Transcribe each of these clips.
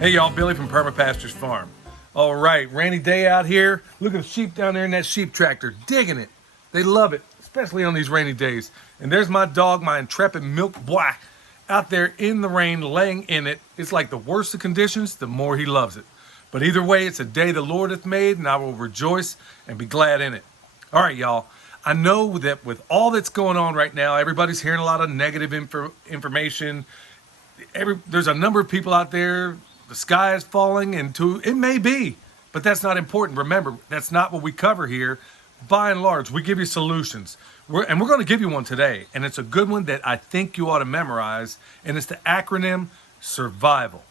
Hey y'all, Billy from Perma Pastures Farm. All right, rainy day out here. Look at the sheep down there in that sheep tractor, digging it. They love it, especially on these rainy days. And there's my dog, my intrepid milk boy, out there in the rain, laying in it. It's like the worse the conditions, the more he loves it. But either way, it's a day the Lord hath made, and I will rejoice and be glad in it. All right, y'all. I know that with all that's going on right now, everybody's hearing a lot of negative information. There's a number of people out there. The sky is falling into, it may be, but that's not important. Remember, that's not what we cover here. By and large, we give you solutions. We're going to give you one today, and it's a good one that I think you ought to memorize, and it's the acronym SURVIVAL.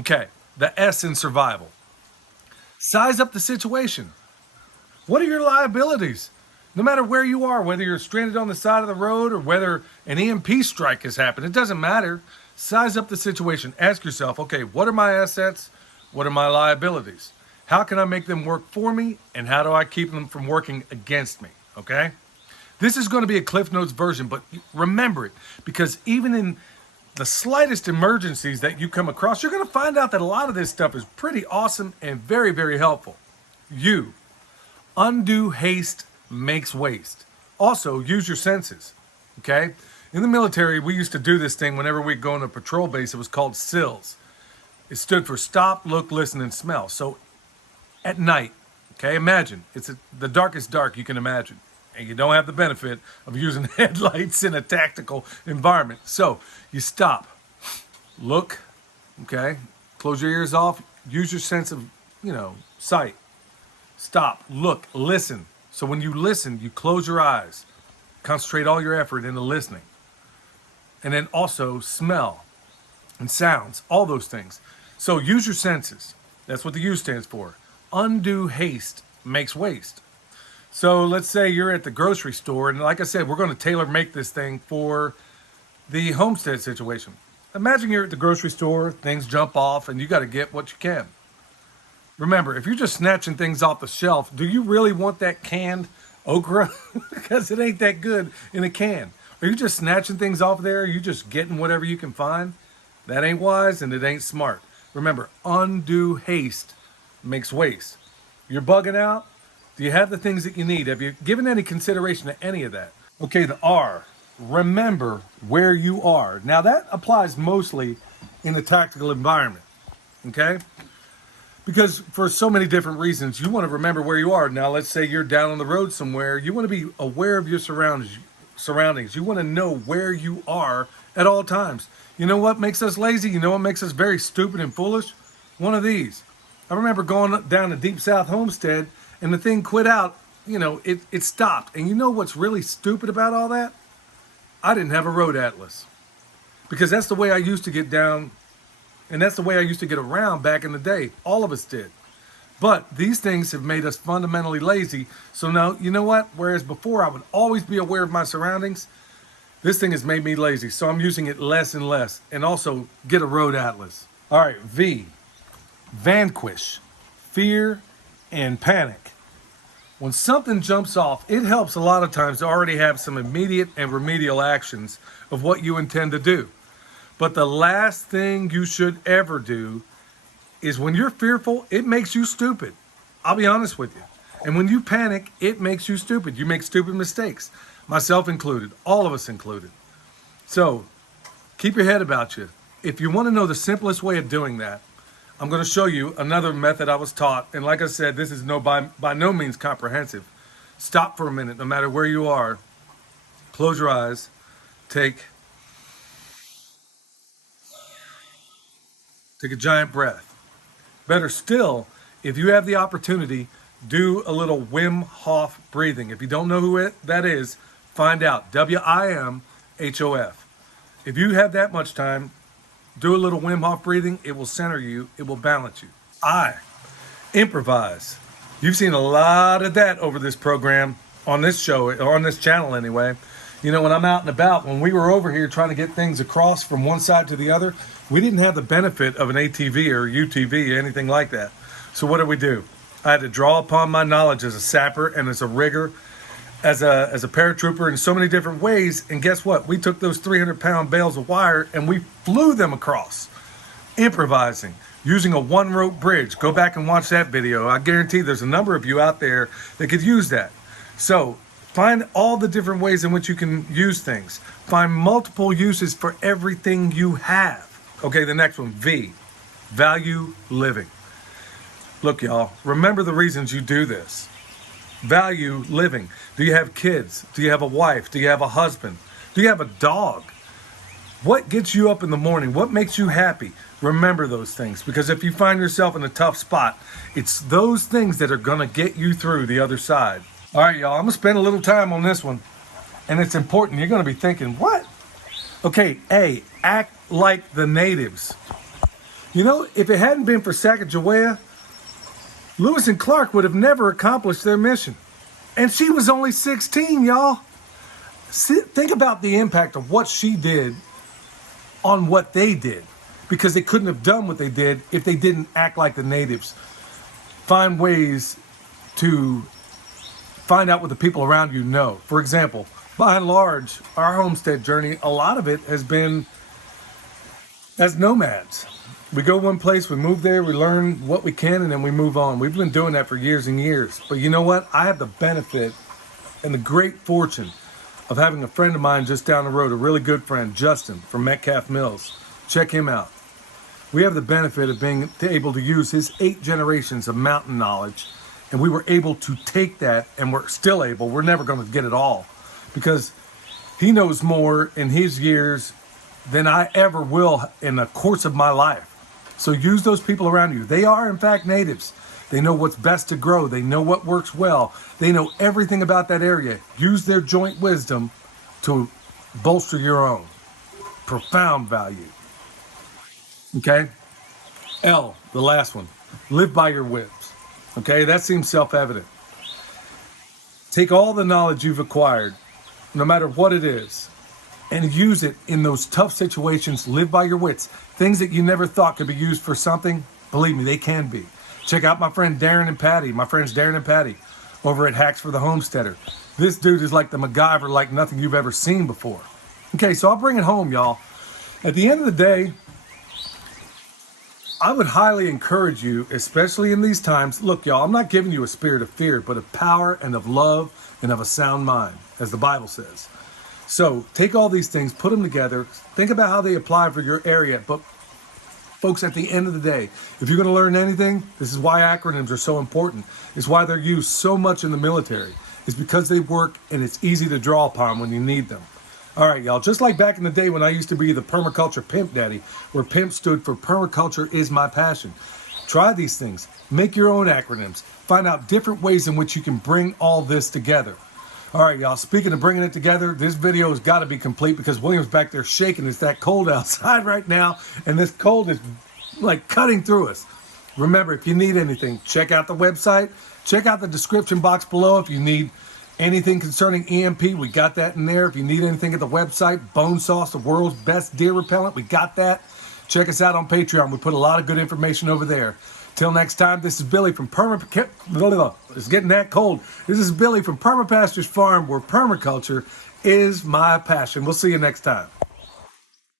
Okay, the S in survival. Size up the situation. What are your liabilities? No matter where you are, whether you're stranded on the side of the road or whether an EMP strike has happened, it doesn't matter. Size up the situation. Ask yourself, okay, what are my assets? What are my liabilities? How can I make them work for me? And how do I keep them from working against me? Okay? This is going to be a Cliff Notes version, but remember it, because even in the slightest emergencies that you come across, you're going to find out that a lot of this stuff is pretty awesome and very, very helpful. Undue haste makes waste. Also, use your senses. Okay? In the military, we used to do this thing whenever we'd go on a patrol base. It was called S.U.R.V.I.V.A.L. It stood for stop, look, listen, and smell. So at night, okay, imagine, it's the darkest dark you can imagine. And you don't have the benefit of using headlights in a tactical environment. So you stop, look, okay, close your ears off, use your sense of, sight. Stop, look, listen. So when you listen, you close your eyes, concentrate all your effort into listening. And then also smell and sounds, all those things. So use your senses. That's what the U stands for. Undue haste makes waste. So let's say you're at the grocery store, and like I said, we're going to tailor make this thing for the Homestead situation. Imagine you're at the grocery store, things jump off, and you got to get what you can. Remember, if you're just snatching things off the shelf, do you really want that canned okra? Because it ain't that good in a can. Are you just snatching things off there? Are you just getting whatever you can find? That ain't wise and it ain't smart. Remember, undue haste makes waste. You're bugging out? Do you have the things that you need? Have you given any consideration to any of that? Okay, the R. Remember where you are. Now that applies mostly in the tactical environment. Okay? Because for so many different reasons, you want to remember where you are. Now, let's say you're down on the road somewhere. You want to be aware of your surroundings. You want to know where you are at all times. You know what makes us lazy? You know what makes us very stupid and foolish? One of these. I remember going down to Deep South Homestead, and the thing quit out. It stopped. And you know what's really stupid about all that? I didn't have a road atlas. Because that's the way I used to get down. And that's the way I used to get around back in the day. All of us did. But these things have made us fundamentally lazy. So now, you know what? Whereas before I would always be aware of my surroundings, this thing has made me lazy. So I'm using it less and less. And also, get a road atlas. All right, V. Vanquish. Fear and panic. When something jumps off, it helps a lot of times to already have some immediate and remedial actions of what you intend to do. But the last thing you should ever do is when you're fearful, it makes you stupid. I'll be honest with you. And when you panic, it makes you stupid. You make stupid mistakes, myself included, all of us included. So keep your head about you. If you want to know the simplest way of doing that, I'm going to show you another method I was taught. And like I said, this is by no means comprehensive. Stop for a minute, no matter where you are. Close your eyes. Take a giant breath. Better still, if you have the opportunity, do a little Wim Hof breathing. If you don't know who that is, find out. W-I-M-H-O-F. If you have that much time, do a little Wim Hof breathing. It will center you. It will balance you. I. Improvise. You've seen a lot of that over this program, on this show, or on this channel anyway. When I'm out and about, when we were over here trying to get things across from one side to the other, we didn't have the benefit of an ATV or UTV or anything like that. So what do? I had to draw upon my knowledge as a sapper and as a rigger, as a paratrooper in so many different ways. And guess what? We took those 300-pound bales of wire and we flew them across. Improvising. using a one rope bridge. Go back and watch that video. I guarantee there's a number of you out there that could use that. So find all the different ways in which you can use things. Find multiple uses for everything you have. Okay, the next one, V, value living. Look, y'all, remember the reasons you do this. Value living. Do you have kids? Do you have a wife? Do you have a husband? Do you have a dog? What gets you up in the morning? What makes you happy? Remember those things, because if you find yourself in a tough spot, it's those things that are going to get you through the other side. All right, y'all, I'm going to spend a little time on this one, and it's important. You're going to be thinking, what? Okay, A, act like the natives. You know, if it hadn't been for Sacagawea, Lewis and Clark would have never accomplished their mission. And she was only 16, y'all. Think about the impact of what she did on what they did, because they couldn't have done what they did if they didn't act like the natives. Find ways to find out what the people around you know. For example, by and large, our homestead journey, a lot of it has been as nomads. We go one place, we move there, we learn what we can, and then we move on. We've been doing that for years and years. But you know what? I have the benefit and the great fortune of having a friend of mine just down the road, a really good friend, Justin from Metcalf Mills. Check him out. We have the benefit of being able to use his 8 generations of mountain knowledge, and we were able to take that, and we're still able. We're never going to get it all, because he knows more in his years than I ever will in the course of my life. So use those people around you. They are, in fact, natives. They know what's best to grow. They know what works well. They know everything about that area. Use their joint wisdom to bolster your own. Profound value. Okay? L, the last one. Live by your wits. Okay? That seems self-evident. Take all the knowledge you've acquired, no matter what it is, and use it in those tough situations. Live by your wits. Things that you never thought could be used for something, believe me, they can be. Check out my friend Darren and Patty, my friends Darren and Patty over at Hacks for the Homesteader. This dude is like the MacGyver, like nothing you've ever seen before. Okay, so I'll bring it home, y'all. At the end of the day, I would highly encourage you, especially in these times. Look, y'all, I'm not giving you a spirit of fear, but of power and of love and of a sound mind, as the Bible says. So take all these things, put them together, think about how they apply for your area. But folks, at the end of the day, if you're going to learn anything, this is why acronyms are so important. It's why they're used so much in the military. It's because they work and it's easy to draw upon when you need them. All right, y'all, just like back in the day when I used to be the permaculture pimp daddy, where PIMP stood for permaculture is my passion. Try these things. Make your own acronyms. Find out different ways in which you can bring all this together. All right, y'all, speaking of bringing it together, this video has got to be complete because William's back there shaking. It's that cold outside right now, and this cold is like cutting through us. Remember, if you need anything, check out the website. Check out the description box below if you need anything concerning EMP. We got that in there. If you need anything at the website, Bone Sauce, the world's best deer repellent, we got that. Check us out on Patreon. We put a lot of good information over there. Till next time, this is Billy from Perma. It's getting that cold. This is Billy from Perma Pastures Farm, where permaculture is my passion. We'll see you next time.